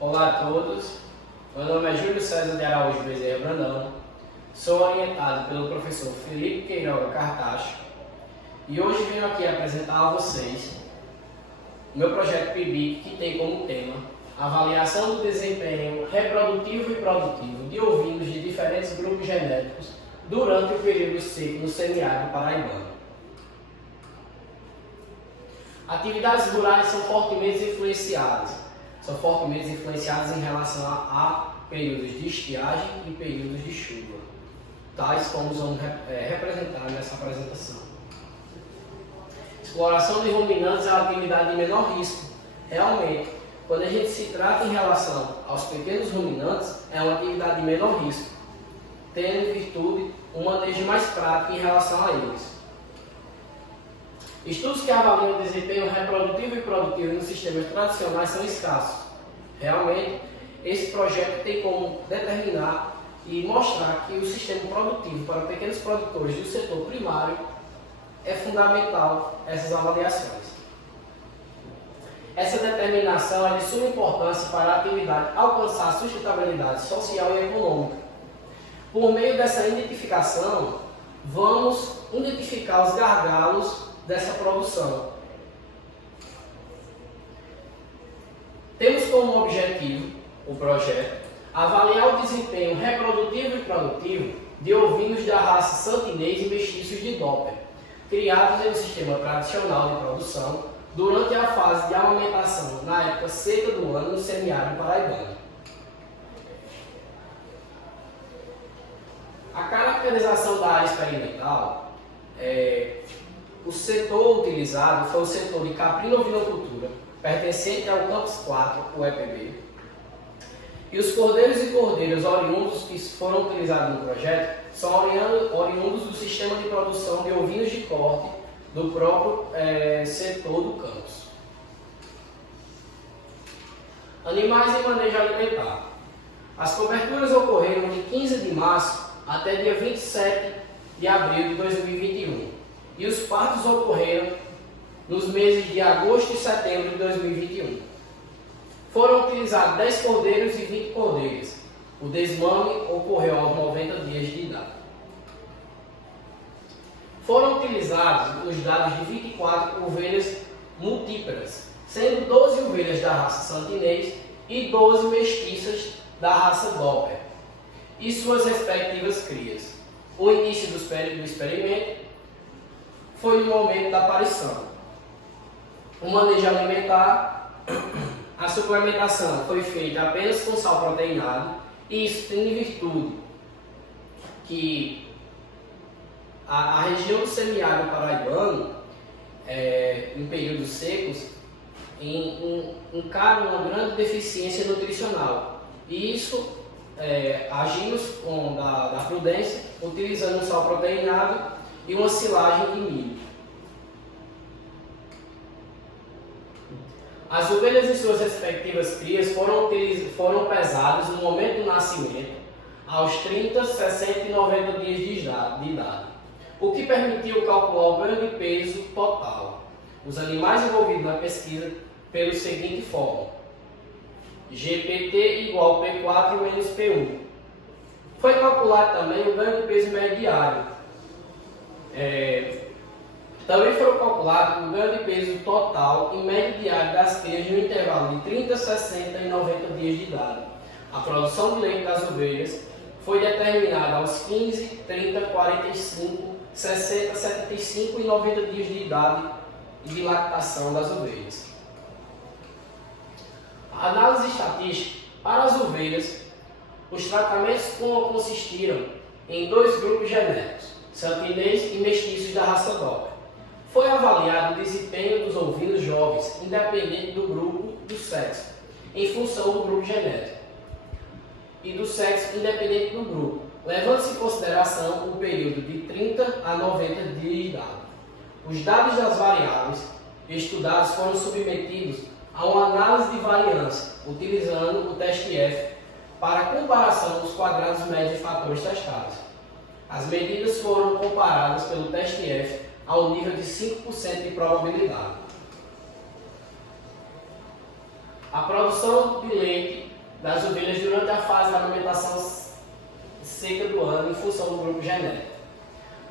Olá a todos, meu nome é Júlio César de Araújo Bezerra Brandão, sou orientado pelo professor Felipe Queiroga Cartacho e hoje venho aqui apresentar a vocês o meu projeto PIBIC, que tem como tema avaliação do desempenho reprodutivo e produtivo de ovinos de diferentes grupos genéticos durante o período seco no semiárido paraibano. Atividades rurais são fortemente influenciadas em relação a períodos de estiagem e períodos de chuva, tais como vamos representar nessa apresentação. Exploração de ruminantes é uma atividade de menor risco. Realmente, quando a gente se trata em relação aos pequenos ruminantes, é uma atividade de menor risco, tendo em virtude um manejo mais prático em relação a eles. Estudos que avaliam o desempenho reprodutivo e produtivo nos sistemas tradicionais são escassos. Realmente, esse projeto tem como determinar e mostrar que o sistema produtivo para pequenos produtores do setor primário é fundamental essas avaliações. Essa determinação é de suma importância para a atividade alcançar a sustentabilidade social e econômica. Por meio dessa identificação, vamos identificar os gargalos dessa produção. Temos como objetivo o projeto avaliar o desempenho reprodutivo e produtivo de ovinos da raça santinês e mestiços de Doppler, criados em um sistema tradicional de produção durante a fase de amamentação na época seca do ano no semiárido paraibano. A caracterização da área experimental o setor utilizado foi o setor de caprino-ovinocultura, pertencente ao Campus 4, o EPB. E os cordeiros e cordeiras oriundos que foram utilizados no projeto são oriundos do sistema de produção de ovinos de corte do próprio setor do campus. Animais em manejo alimentar. As coberturas ocorreram de 15 de março até dia 27 de abril de 2021. E os partos ocorreram nos meses de agosto e setembro de 2021. Foram utilizados 10 cordeiros e 20 cordeiras. O desmame ocorreu aos 90 dias de idade. Foram utilizados os dados de 24 ovelhas multíparas, sendo 12 ovelhas da raça santinês e 12 mestiças da raça Doppler, e suas respectivas crias. O início do experimento foi no momento da aparição. O manejo alimentar, a suplementação foi feita apenas com sal proteinado, e isso tem em virtude que a região do semiárido paraibano, em períodos secos, encara uma grande deficiência nutricional. E isso agimos da prudência, utilizando um sal proteinado e uma silagem de milho. As ovelhas e suas respectivas crias foram pesadas no momento do nascimento, aos 30, 60 e 90 dias de idade, o que permitiu calcular o ganho de peso total. Os animais envolvidos na pesquisa pela seguinte fórmula: GPT igual P4 menos P1. Foi calculado também o ganho de peso médio diário. Também foram calculados o ganho de peso total em médio diário das crias no intervalo de 30, 60 e 90 dias de idade. A produção de leite das ovelhas foi determinada aos 15, 30, 45, 60, 75 e 90 dias de idade e de lactação das ovelhas. A análise estatística para as ovelhas, os tratamentos consistiram em 2 grupos genéticos, santinês e mestiços da raça Doppler. Foi avaliado o desempenho dos ovinos jovens, independente do grupo do sexo, em função do grupo genético, e do sexo independente do grupo, levando-se em consideração o período de 30 a 90 dias de idade. Os dados das variáveis estudados foram submetidos a uma análise de variância, utilizando o teste F para comparação dos quadrados médios de fatores testados. As medidas foram comparadas pelo teste F ao nível de 5% de probabilidade. A produção de leite das ovelhas durante a fase da amamentação seca do ano em função do grupo genético.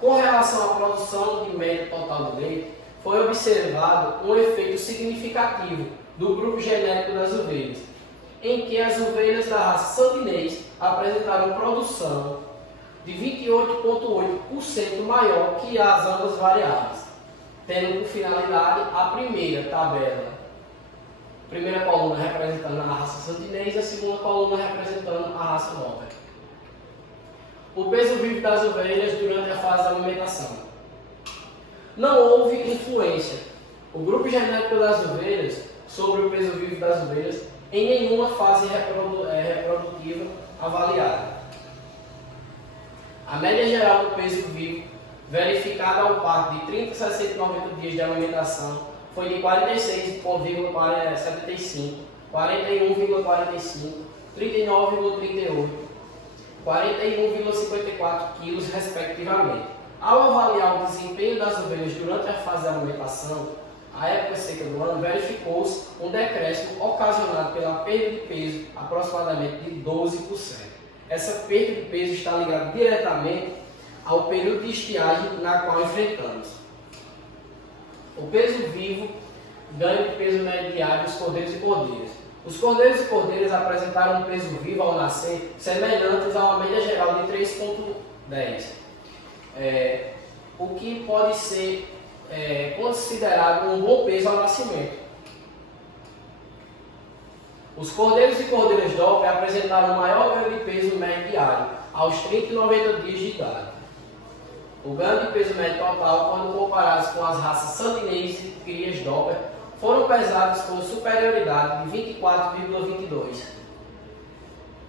Com relação à produção de média total de leite, foi observado um efeito significativo do grupo genético das ovelhas, em que as ovelhas da raça santinês apresentaram produção de 28,8% maior que as ambas variáveis, tendo por finalidade a primeira coluna representando a raça santinês e a segunda coluna representando a raça Doppler. O peso vivo das ovelhas durante a fase da amamentação. Não houve influência o grupo genético das ovelhas sobre o peso vivo das ovelhas em nenhuma fase reprodutiva avaliada. A média geral do peso vivo, verificada ao parto de 30, 60 e 90 dias de alimentação, foi de 46,75, 41,45, 39,38, 41,54 kg, respectivamente. Ao avaliar o desempenho das ovelhas durante a fase da alimentação, a época seca do ano, verificou-se um decréscimo ocasionado pela perda de peso, aproximadamente de 12%. Essa perda de peso está ligada diretamente ao período de estiagem na qual enfrentamos. O peso vivo, ganho de peso médio diário dos cordeiros e cordeiras. Os cordeiros e cordeiras apresentaram um peso vivo ao nascer semelhantes a uma média geral de 3,10, o que pode ser considerado um bom peso ao nascimento. Os cordeiros e cordeiras Doppler apresentaram maior ganho de peso médio diário aos 30 e 90 dias de idade. O ganho de peso médio total, quando comparados com as raças santinês e crias Doppler, foram pesados com superioridade de 24,22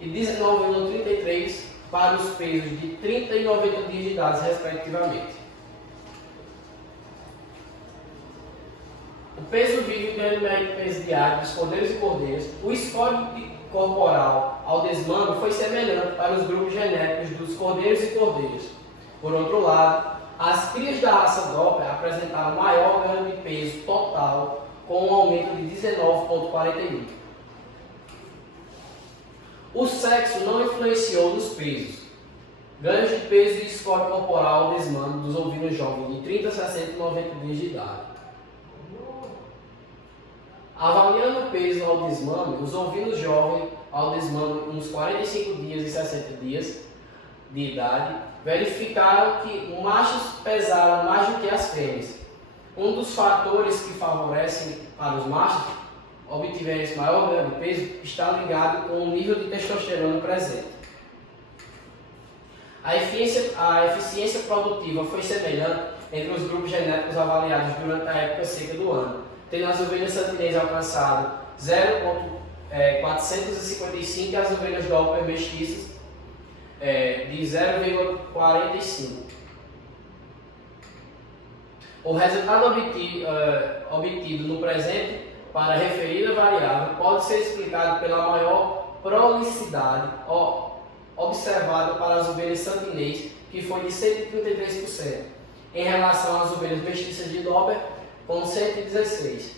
e 19,33 para os pesos de 30 e 90 dias de idade, respectivamente. O peso vivo e ganho médio de peso diário dos cordeiros e cordeiras, o score corporal ao desmame foi semelhante para os grupos genéticos dos cordeiros e cordeiras. Por outro lado, as crias da raça Doppler apresentaram maior ganho de peso total, com um aumento de 19,41. O sexo não influenciou nos pesos. Ganhos de peso e score corporal ao desmame dos ovinos jovens de 30, 60 e 90 dias de idade. Avaliando o peso ao desmame, os ovinos jovens ao desmame uns 45 dias e 60 dias de idade, verificaram que os machos pesaram mais do que as fêmeas. Um dos fatores que favorecem para os machos obtiverem esse maior ganho de peso está ligado com o nível de testosterona presente. A eficiência produtiva foi semelhante entre os grupos genéticos avaliados durante a época seca do ano, tendo as ovelhas santinês alcançado 0,455 e as ovelhas Doppler mestiças de 0,45. O resultado obtido no presente para a referida variável pode ser explicado pela maior prolixicidade observada para as ovelhas santinês, que foi de 133%, em relação às ovelhas mestiças de Doppler, com 116%,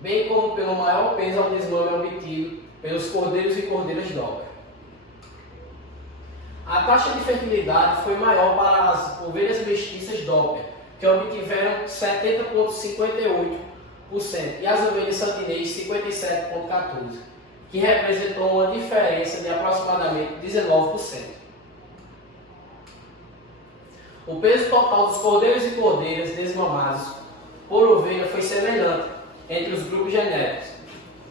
bem como pelo maior peso ao desmame obtido pelos cordeiros e cordeiras Doppler. A taxa de fertilidade foi maior para as ovelhas mestiças Doppler, que obtiveram 70,58%, e as ovelhas santinês 57,14%, que representou uma diferença de aproximadamente 19%. O peso total dos cordeiros e cordeiras desmamados por ovelha foi semelhante entre os grupos genéticos,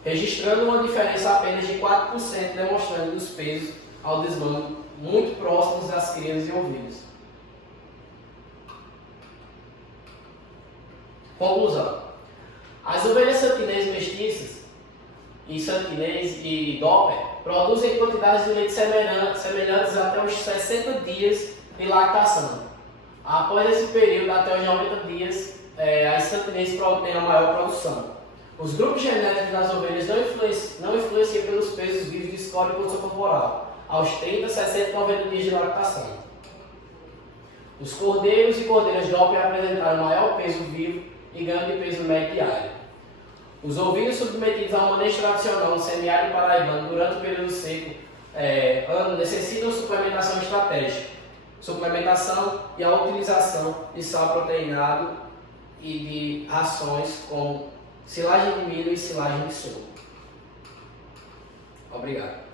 registrando uma diferença apenas de 4%, demonstrando os pesos ao desmame muito próximos das crias e ovelhas. Conclusão: as ovelhas santinês mestiças e santinês e Doppler produzem quantidades de leite semelhantes até os 60 dias de lactação. Após esse período, até os 90 dias, as santinês têm a maior produção. Os grupos genéticos das ovelhas não influenciam pelos pesos vivos de score e condição corporal aos 30, 60 e 90 dias de lactação. Os cordeiros e cordeiras Doppler apresentaram maior peso vivo e ganho de peso médio diário. Os ovinos submetidos ao manejo tradicional no semiárido paraibano durante o período seco ano necessitam suplementação estratégica, suplementação e a utilização de sal proteinado e de rações como silagem de milho e silagem de sorgo. Obrigado.